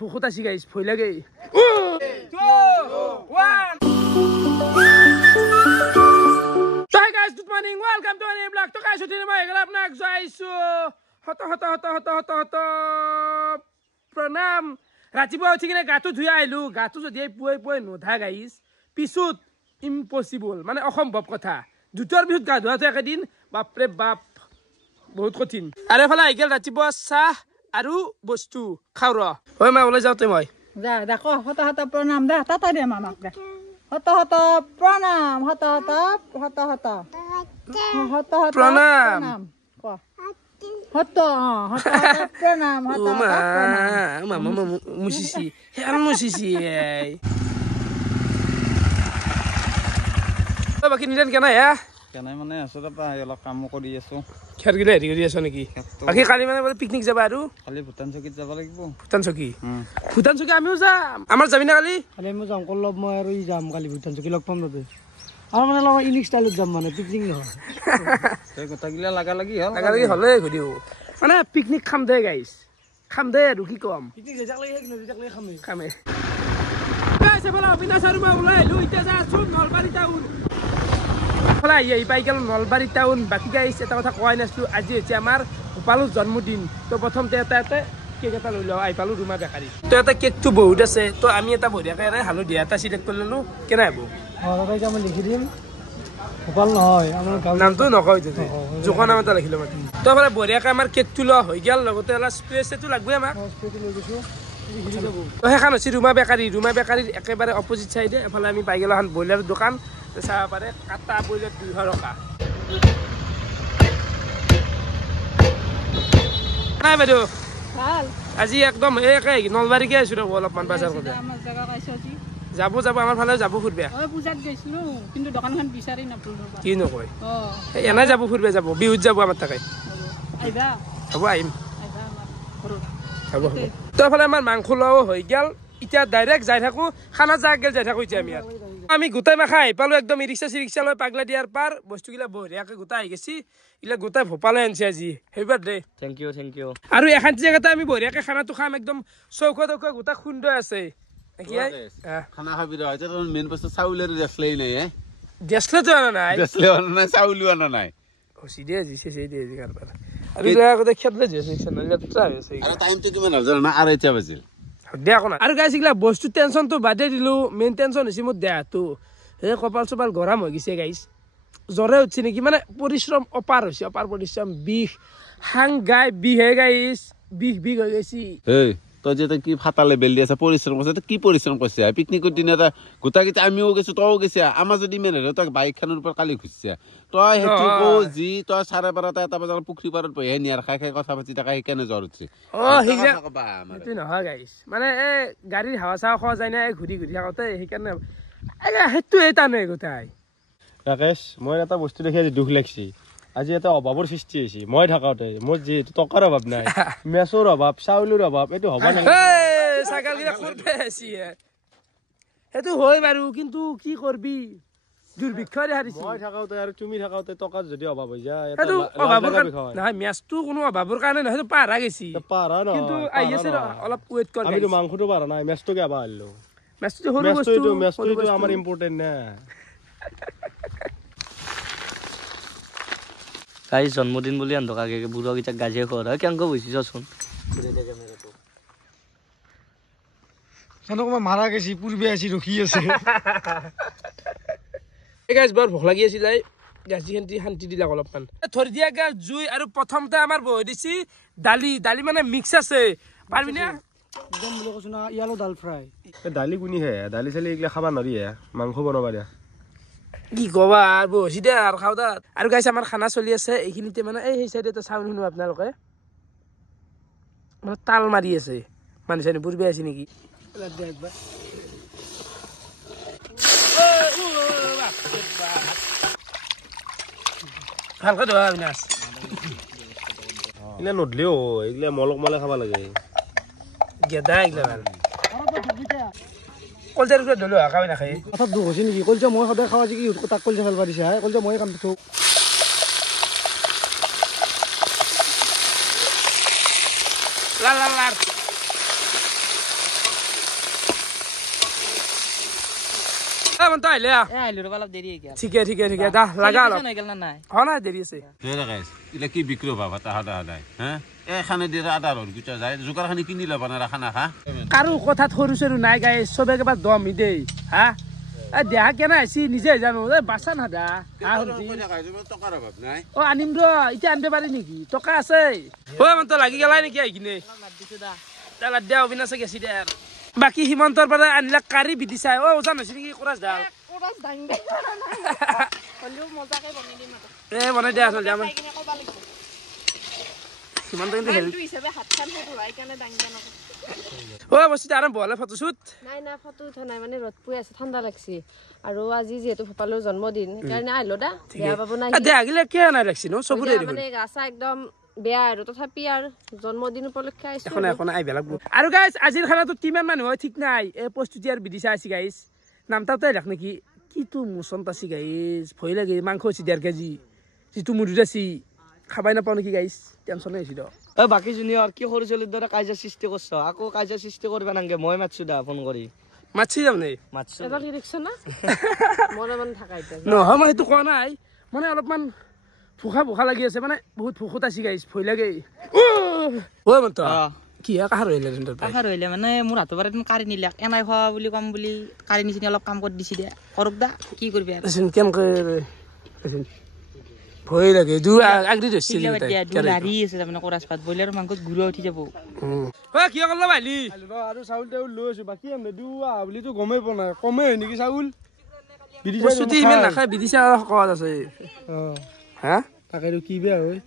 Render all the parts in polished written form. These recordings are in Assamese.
ভুকুত আছি গাইছ ভয় লাগে 2 1 So hi guys, good morning. Welcome to our vlog. To guys, today मैं अगर अपना जाइसो हत प्रणाम रातिपुवा उठि किने गातो धुइ आइलु गातो जदि पुइ नधा गाइस पिसुत इम्पसिबल माने असम्भव कथा दुटर बिहुत गा धुआ থাকে দিন বাপৰে বাপ বহুত কঠিন আৰে ফলা আইগেল ৰাতিপুৱা চাহ আৰু বস্তু খাও ৰ হয় মই ওলাই যাওতে মই যা দেখো হত প্ৰণাম দে তাতা দে মামাক দে হত প্ৰণাম হত প্ৰণাম ক হত প্ৰণাম হত মামা মুছিছি বাকি নিদেন কেনা হে কেনাই মানে আসলতে অলপ কাম কৰি আছো খেৰগিলে হেৰি কৰি আছো নেকি বাকি কালি মানে পিকনিক যাবা আৰু খালি ভূটান চকীত যাব লাগিব ভূটান চকী আমিও যাম আমাৰ যাবি না কালি মই যাম কলব মই আৰু যাম কালি ভূটান চকী লগ পাম দে আৰু মানে লগ ইনিক ষ্টাইলত যাম মানে পিকনিক নহয় তই কথাগিলা লাগি হলে ঘুৰিও মানে পিকনিক খাম দে গাইছ খাম দে আৰু কি কম পিকনিক যাক লাগি খামে গাইছ বলা অবিনাশ আৰু মই ওলাই আইলো এতিয়া যা আছো নলবাৰী টাউন ফলা এই পাইকেল নলবাৰী টাউন বাকি গাইছ এটা কথা কোৱাই নাছিলো আজি হৈছে আমাৰ গোপালৰ জন্মদিন তো প্ৰথমতে এটা কেক এটা লৈ লওঁ আই পালো ৰুমা বেকাৰী তো এটা কেকটো বহুত আছে তো আমি এটা বঢ়িয়াকৈ হালধীয়া এটা চিলেক্ট কৰি ল'লো কেনে হ'ব মই লিখি দিম গোপাল নহয় আমাৰ নামটো নকয় জোখৰ নাম এটা লিখিলো মাতি তো মানে বঢ়িয়াকৈ আমাৰ কেকটো লোৱা হৈ গ'ল লগতে অলপ স্প্ৰেচটো লাগবই আমাক তো সেইখন হৈছে ৰুমা বেকাৰীৰ একেবাৰে অপজিট চাইডে এফালে আমি পাই গ'লো এখন ব্ৰইলাৰ দোকান চাব পাৰে কাটা ব্ৰইলাৰ 200 টকা নাই বাইদেউ আজি একদম একে নলবাৰীকে আছো ৰ'ব অলপমান বাজাৰ কৰোঁতে যাব আমাৰ ফালে যাব ফুৰিব পূজাত গৈছিলো কিন্তু দোকানখন বিচাৰি নাপালো কি নকয় এনে যাব ফুৰিব যাব বিহুত যাব আমাৰ তাকে হ'ব আহিম হ'ব তো এফালে আমাৰ মাংস লোৱাও হৈ গ'ল এতিয়া ডাইৰেক্ট যাই থাকো খানা যাই থাকো এতিয়া আমি গোটাই মাখা আহি পালো একদম ৰিক্সা লৈ পাগলা দিয়াৰ পাৰ বস্তুগিলা বঢ়িয়াকে গোটাই আহি গেছি ইলা গোটাই ভোপালে আনছে আজি সেইবাৰ দে থ্যাংক ইউ আৰু এখানটি জেগাতে আমি বঢ়িয়াকে খানাটো খাম একদম চৌকত গোটা সুন্দৰ আছে খানা খাবি ৰ এটা মেইন বস্তু চাউলেৰ ৰেছলেই নাই দেছলেতো আনা নাই চাউলো আনা নাই হসি দে জিছে দে কারবার আৰু লাগতে খেতলে জেছে নলেটা হৈছে আৰু টাইমটো কিমান হ'ল জানা 2:30 বাজিল দেখো না আৰু গাইছ ইগলা বস্তু টেনশনটো বাদে দিলো মেইন টেনশন হৈছে মোৰ দেহটো হে কপাল চপাল গৰম হৈ গৈছে গাইছ জ্বৰে উঠছে নেকি মানে পৰিশ্ৰম অপাৰ হৈছে অপাৰ পৰিশ্ৰম বিষ হাংগাই বিহে গাইছ বিষ হৈ গৈছি এই তই যে কি ফাটা লেভেল দি আছে পৰিশ্ৰম কৰিছে কি পৰিশ্ৰম কৰিছে পিকনিকৰ দিনা এটা গোটাকেইটা আমিও গৈছো তইও গৈছে আমাৰ যদি মেন হলে তই বাইকখনৰ ওপৰত কালি ঘুৰিছে তই সেইটো কো যি তই 12:30 এটা বজাত পুখুৰী পাৰত বহে নিয়াৰ খাই খাই কথা পাতি থাকা সেইকাৰণে জ্বৰ উঠছে সেইটো নহয় গাইছ মানে এই গাড়ীৰ হাৱা চাৱা খোৱা যায় না ঘূৰি থাকোতে সেইকাৰণে সেইটো এটা নাই গোটাই ৰাকেশ মই এটা বস্তু দেখি আজি দুখ লাগছি আজি এটা অভাৱৰ সৃষ্টি হৈছে মই থাকাতে মোৰ যিহেতু টকাৰ অভাৱ নাই মেচৰ অভাৱ চাউলৰ অভাৱ এইটো হ'ব নালাগে ছাগলগিলা কৰবে আছে সেইটো হয় বাৰু কিন্তু কি কৰবি দুৰ্ভিক্ষৰে হাৰিছে মই থাকাতে আৰু তুমি থাকাতে টকাৰ যদি অভাৱ হৈ যায় সেইটো অভাৱৰ নহয় মেচটো কোনো অভাৱৰ কাৰণে নহয় পাৰা গেছি পাৰা নহয় কিন্তু আহি আছে অলপ ৱেট কৰ আমিতো মাংসটো পাৰা নাই মেচটো কিবা আনিলো মেচটো সৰু বস্তু মেচটো আমাৰ ইম্পৰ্টেণ্ট না গাই জন্মদিন বুলি আনধকাকে বুঢ়া গীতাক গাজিয়ে খোৱা হয় কেনেকৈ বুজিছচোন জানো মাৰা গেছি পূৰ্বে আছি ৰখি আছে গাইছ বৰ ভোক লাগি আছিল গাজি শান্তি দিলাক অলপমান ধৰি দিয়া গাছ জুই আৰু প্ৰথমতে আমাৰ বহি দিছি দালি মানে মিক্স আছে পাৰবি না একদম বুলি কৈছো না ইয়ালো দাল ফ্ৰাই দালি কোনি হে দালি চালি এইগিলা খাবা নৰি হে মাংস বনাবা দিয়া কি কবা আর বসি দে আর খাও দা আর গাইছ আমার খানা চলি আছে এইখিনিতে মানে এই সাইডে তো সাউন্ড শুনো আপনালোকে মানে তাল মারি আছে মানে জানি বুঝবে আছে নাকি ভালকে ধোৱা অবিনাশ ইলা নদলেও এইগিলা মলক মালে খাবা লাগে গেদা এইগিলা ভাল কলজার উপরে ধলো খাবি না খাই কথা দুখ হৈছে নেকি কলজা মই সদায় খাওয়া যে কি তাক কলজা ফেলবা দিছে হা কলজা মই কাম থোক লা লা লা মন তো আহিলে আহিলো ৰবা অলপ দেৰি হৈ গ'ল ঠিকে দা লাগা অলপ হৈ গ'ল না নাই নাই দেৰি আছে এইলা কি বিক্ৰী পাবা সদায় হা এখানে দিয়ে আদা ৰল গুচা যায় জোগাৰখানি কিনি ল'বা না ৰাখা নাখা কাৰো কথাত সৰু সৰু নাই গাই চবে কিবা দম দেই হা দেহা কেনে আহিছি নিজে জানো বাচা নাদা টকাৰ অভাৱ নাই আনিম ৰ এতিয়া আনিব পাৰি নেকি টকা আছে মনটো লাগি গেলাই নেকি আহি কিনে দিয়া অবিনাশে গেছি দে আৰু বাকী হিমন্তৰ পৰা আনিলা কাৰি বিধি চাই ওজান হৈছে নেকি কোৰাছ ডাল বনাই দিয়া আচল যাম হিমন্ত কিন্তু বস্তু আৰম্ভ হলে ফটোশ্বুট নাই ফটো উঠা নাই মানে ৰ'দ পুই আছে ঠাণ্ডা লাগছি আৰু আজি যিহেতু ভপালৰ জন্মদিন সেইকাৰণে আহিলো দা বেয়া পাব নাই দেয়া গিলে কিয় নাই ৰাখছি ন চবৰে মানে গাছা একদম বেয়া আৰু তথাপি আৰু জন্মদিন উপলক্ষে আহিছো এখন আহিব লাগব আৰু গাইছ আজিৰ খানাটো কিমান মানুহ হয় ঠিক নাই এই প্ৰস্তুতি আৰু বিধি চাই আছে গাইছ নামটাতে ৰাখ নেকি কিটো মুচন্ত আছে গাইছ ভয় লাগে মাংস আছে 1.5 কেজি যিটো মুড়ি আছে খাবাই নাপাও নেকি গাইছ টেনচনে হৈছে দ বাকী জুনিয়ৰ কি সৰু ছোৱালীৰ দৰে কাজিয়া সৃষ্টি কৰছ আকৌ কাজিয়া সৃষ্টি কৰিবা নাংগে মই মাতছো দা ফোন কৰি মাছি যাম নে মাতছো এবাৰ কি দেখছ না মনে মনে থাকা এতিয়া নহয় মই সেইটো কোৱা নাই মানে অলপমান ভোকা লাগি আছে মানে বহুত ভোকত আছে গাইছ ভয় লাগে মন্ত কি কাহাৰ হইলে জেন্টাৰ কাহাৰ হইলে মানে মোৰ হাতৰ পৰা কাৰি নিলাক এনাই খোৱা বুলি কম বুলি কাৰি নিচিনি অলপ কাম কৰি দিছি দে কৰক দা কি কৰিবি আৰু কেনকে ভয় লাগে আগৰি ধৰছিল লাৰি আছে তাৰমানে কৰাছ পাত বইলাৰ মাংসত গুড়া উঠি যাব কি কৰলা ভাইলি আৰু চাউল টাউল লৈ আছো বাকী আমি দিও বুলিতো গমেই পোৱা নাই কমে হয় নেকি চাউল বস্তুটি ইমান নাখায় বিদিছে কত আছে হা তাকে কি বেয়া হয়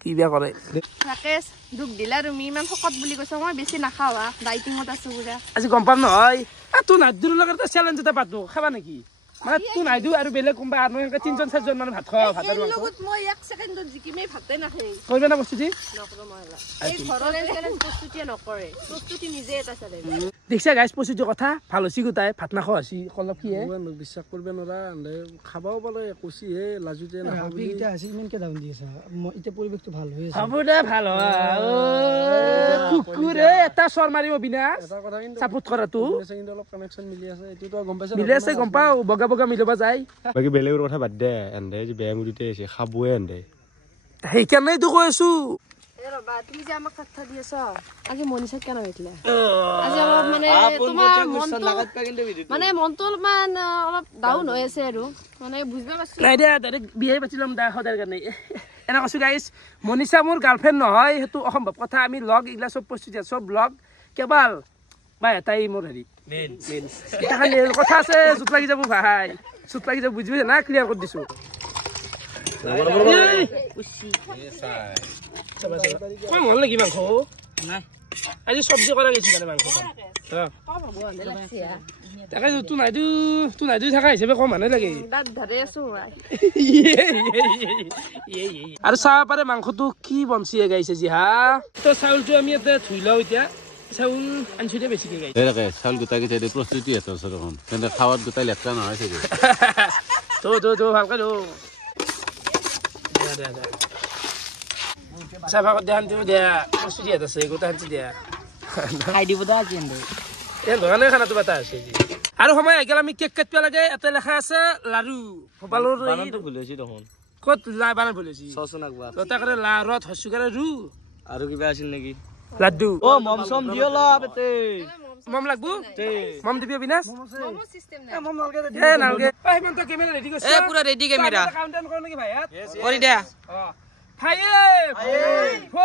কি বেয়া কৰে ৰাকেশ দুখ দিলা তুমি ইমান শকত বুলি কৈছ মই বেছি নাখাৱা ডাইটিঙত আছো পুৰা আজি গম পাম নহয় তোৰ নাইদুৰ লগত চেলেঞ্জ এটা পাতো খাবা নেকি মানে তোৰ নাইদু আৰু বেলেগ কোনোবা আৰু এনেকে 3-4জন মানে ভাত খাওয়া ভাত আৰু লগত মই 1 সেকেন্ডত জিকিমেই ভাতে নাখাই কৰিবা না বস্তুটি নকৰো মই এই ঘৰৰে চেলেঞ্জ প্ৰস্তুতি নকৰে প্ৰস্তুতি নিজে এটা চেলেঞ্জ দেখছা গাইছ প্ৰস্তুতিৰ কথা ভাল হৈছে গোটাই ভাত নাখাও হৈছে কলপ কি হে বিশ্বাস কৰিব নোৱাৰা খাবাও পালে কৈছি হে লাজুতে নাখাও বুলি এতিয়া আছে ইমানকে দাম দি আছে এতিয়া পৰিৱেশটো ভাল হৈ আছে হ'ব দে ভাল কুকুৰে এটা চৰ মাৰিব বিনাশ সাপোৰ্ট কৰাটো কিন্তু অলপ কানেকচন মিলি আছে এটোটো গম পাইছা মিলি আছে গম পাও বগা মিলব যায় বাকি বেলেগৰ কথা বাদ দে এন্ডে যে বেয়া মুৰিতে আছে খাবয়ে এন্ডে সেইকাৰণেই তো কৈ আছো ৰবা তুমি যে আমাক কথা দি আছ আজি মনিষা কেন হৈছিলে আজি অলপ মানে তোমাৰ মানে মনটো অলপ ডাউন হৈ আছে আৰু মানে বুঝবা পাৰছো নাই দে ডাইৰেক্ট বিয়ে পাতিলম দা সদাৰ কাৰণে এনে কৈছো গাইছ মনিষা মোৰ গাৰ্লফ্ৰেণ্ড নহয় সেইটো অসম্ভৱ কথা আমি লগ ইগলা চব প্ৰস্তুতি চব লগ কেৱল বাই এটাই মোৰ হেৰি মেইন খালি কথা আছে চুট লাগি যাব ভাই চুট লাগি যাব বুঝবি না ক্লিয়াৰ কৰি দিছো মন লাগি মাংস নাই আজি চব্জি কৰা গৈছে মানে মাংস তাকে তোৰ নাইদু থকা হিচাপে কম মানুহ লাগে আৰু চাব পাৰে মাংসটো কি বনছি গাইছে যি হা তো চাউলটো আমি ইয়াতে ধুই লওঁ এতিয়া চাউল আনছো দে বেছিকে গাইছে চাউল গোটাই গেছে প্ৰস্তুতি আছে ওচৰখন কিন্তু খাৱাত গোটাই লেকটা নহয় চাগে তো ভালকে ধো চাফাকত দেখান দিও দিয়া প্ৰস্তুতি আছে গোটা হান্তি দিয়া খাই দিব দা আজি এন্ডে এই ধৰণে খানাটো পাতা আছে আৰু সময় আহি গেল আমি কেক কাটিব লাগে এটা লেখা আছে লাৰু ভপালৰ বানানটো ভুল হৈছে দেখোন ক'ত লাই বানান ভুল হৈছে সচন আকবাৰ লতা কৰে লাৰত হসুগাৰে ৰু আৰু কিবা আছিল নেকি লাড্ডু মম সম দিও ল বেতে মম লাগবো মম দিবি বিনাশ মোমো সিস্টেম নাই মম নালগে নালগে হিমন্ত কেমেৰা ৰেডি কৰিছ পুৰা ৰেডি কেমেৰা কাউন্টডাউন কৰ নেকি ভাই কৰি দে 5 4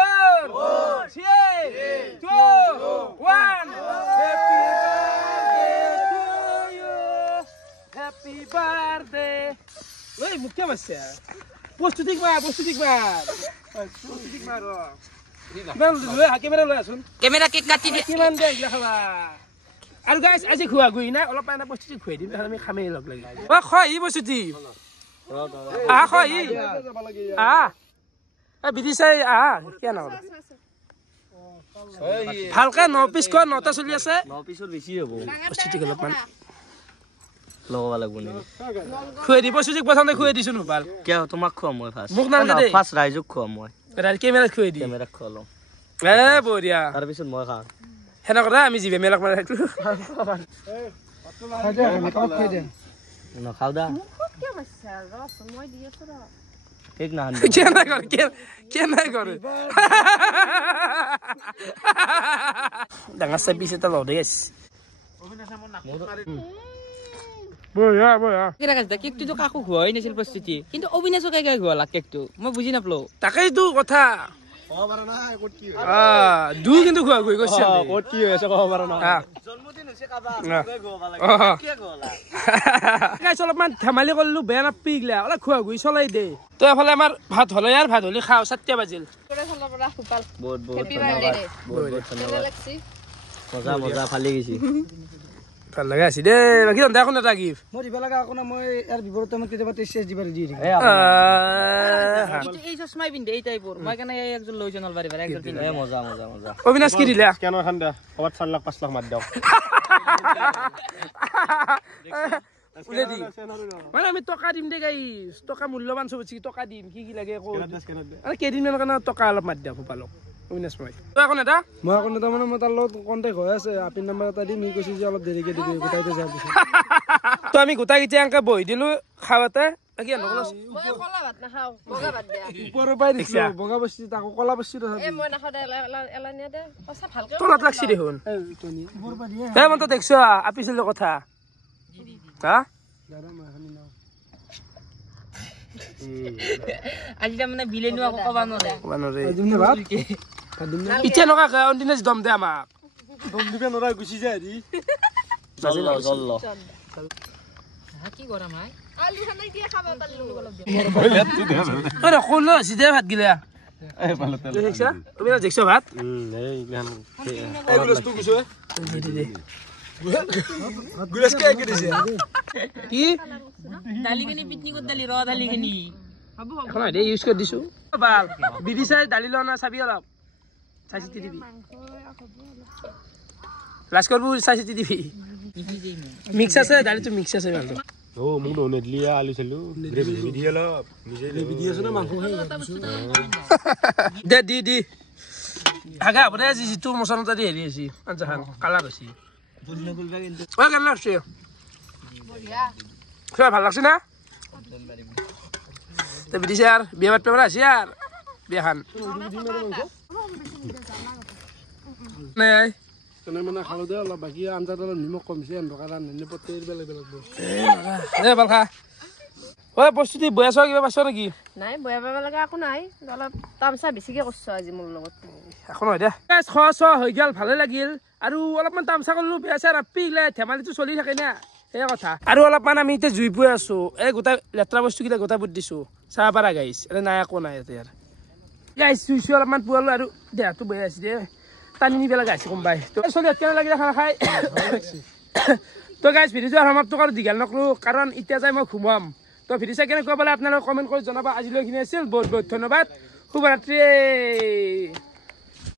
3 2 1 Happy birthday ঐ মুখ্য মাছে প্ৰস্তুতি মাৰ কেমেৰা লৈ আছোন কেমেৰা কেক কাটি দি কিমান দে এইগিলা খাবা আৰু গাইছ আজি খোৱা গৈ না অলপ পানা প্ৰস্তুতি খুৱাই দিম তাহলে আমি খামেই লগ লাগি খোৱাই প্ৰস্তুতি খোৱাই বিধি চাই কিয় ন ভালকে 9 পিচ কৰ 9টা চলি আছে 9 পিছৰ বেছি হ'ব প্ৰস্তুতি অলপমান লগাব লাগিব নেকি খুৱাই দিব সুযোগ প্ৰথমতে খুৱাই দিছো ন ভাল কিয় তোমাক খোৱা মই ফাৰ্ষ্ট মোক নালগে দে ফাৰ্ষ্ট ৰাইজক খোৱা মই কেমেৰাত খুৱাই দি কেমেৰা খোৱালো বঢ়িয়া তাৰ পিছত মই খাম সেনে কথা আমি জিবে মেলক মাৰি থাকলো নখাও দা কিয় মাছছা ৰস মই দি আছো ৰ ঠিক না কেনে কৰে ডাঙৰ চাই পিছে এটা লওঁ দেই বঢ়িয়া বঢ়িয়া কেকটো কাকো খোৱাই নাছিল প্ৰস্তুতি কিন্তু অবিনাশক খোৱালা কেকটো মই বুজি নাপালো তাকেইতো কথা দু কিন্তু খোৱা গৈ গৈছে ক'ত কি হৈ আছে ক'ব পাৰা না জন্মদিন হৈছে কাবা অলপমান ধেমালি কৰিলো বেয়া নাপিগলা অলপ খোৱা গৈ চলাই দে তো এফালে আমাৰ ভাত হলে আৰু ভাত হলে খাওঁ 7টা বাজিল বহুত বহুত ধন্যবাদ মজা মজা ফালি গৈছি ভাল লাগা আছে দে বাকি ৰন্ধা কোন এটা গিফ্ট মই দিব লগা আকৌ না মই ইয়াৰ বিপৰীতে মই কেতিয়াবা টেষ্ট দিব দি দিম এই চশমাই পিন্ধে এই টাইপৰ মই কেনে একজন লৈ যাওঁ নলবাৰী বাৰে একজন পিন্ধে মজা মজা মজা অবিনাশ কি দিলা স্কেনাৰ খান দে ক'বাত 4 লাখ 5 লাখ মাৰ দিও মানে আমি টকা দিম দে গাইছ টকা মূল্যৱান চব টকা দিম কি কি লাগে আকৌ আৰে কেইদিনমানৰ কাৰণে টকা অলপ মাৰ দিয়া ভোপালক অবিনাশ মই তই আকৌ এটা মই আকৌ এটা মানে মই তাৰ লগত কণ্টেক্ট হৈ আছে আপিন নাম্বাৰ এটা দিম সি কৈছে যে অলপ দেৰিকে দিবি গোটাইতে যাৰ পিছত তো আমি গোটাই কেইটা এনেকে বহি দিলো খাওঁতে বাকি মই কলা ভাত নাখাওঁ বগা ভাত দিয়া ওপৰৰ পৰাই দিছো বগা বস্তু তাকো কলা বস্তু এ মই নাখাওঁ দে এলানিয়া দে পইচা ভালকে তলত লাগছি দেখোন ওপৰৰ পৰা দিয়ে এই মনটো দেখছ আপিছিল কথা হা আজি তাৰমানে বিলেনো আকৌ ক'বা নোৱাৰে এতিয়া নকা অন্দিনে দম দে আমাক দম দিবে নৰা গুচি যায় হেৰি জল কি কৰা মাই আলু খানাই দিয়ে খাবা তালি কোন সিধে ভাত গিলা দেখছা তুমি না দেখছ ভাত এই গান এইগুলোস তো গুছো গুলাস কে দিছে কি দালিখিনি পিকনিকত দালি ৰ দালিখিনি এখন আইডি ইউজ কৰি দিছো বাল বিডি চাই দালি লনা চাবি অলপ চাই চিটি দিবি লাজ করবো চাই চিটি দিবি মিক্স আছে দালিটো মিক্স আছে ভালো ও মু দনে দিলিয়া আলু চলু গ্রেভি দি অলপ নিজে গ্রেভি দি আছে না মাংস দে দি দি আগা বলে আজি জিতু মছলাটা দি হেৰি আছে আঞ্জাখান কালাৰ আছে ও কেন লাগছে বঢ়িয়া খুব ভাল লাগছে না তে বিদিছে আর বিয়া বাট পেপার আছে আর বিয়াখান নাই তেনে মানে খালো দে অলপ বাকি আঞ্জাত অলপ নিমখ কমছে এনকা নেনে পতেৰ বেলেগ বেলেগ এ ভাল খা ঐ বস্তুটি বয়া চোৱা কিবা পাইছ নেকি নাই বয়া পাব লগা একো নাই অলপ তামচা বেছিকে কৰছ আজি মোৰ লগত এখন হয় দে ছ হৈ গেল ভালে লাগিল আৰু অলপমান তামচা কৰিলো বেয়া চা নাপিলে ধেমালিটো চলি থাকে না সেই কথা আৰু অলপমান আমি এতিয়া জুই পুৱাই আছো এই গোটাই লেতেৰা বস্তুকেইটা গোটাই পুত দিছো চাহ পাৰা গাইছ এনে নাই একো নাই ইয়াতে আৰু গাইছ জুইছো অলপমান পুৱালো আৰু দেহাটো বেয়া আছে দে টানি নিব লগা আছে কোনোবাই তো চলি কেনে লাগিলে খানা খাই তো গাইছ ভিডিঅ'টো সমাপ্ত কৰোঁ দীঘল নকৰোঁ কাৰণ এতিয়া যাই মই ঘুমাম তো ভিডিঅ' চাই কেনেকুৱা পালে আপোনালোকে কমেণ্ট কৰি জনাব আজিলৈ এইখিনি আছিল বহুত বহুত ধন্যবাদ শুভৰাত্ৰি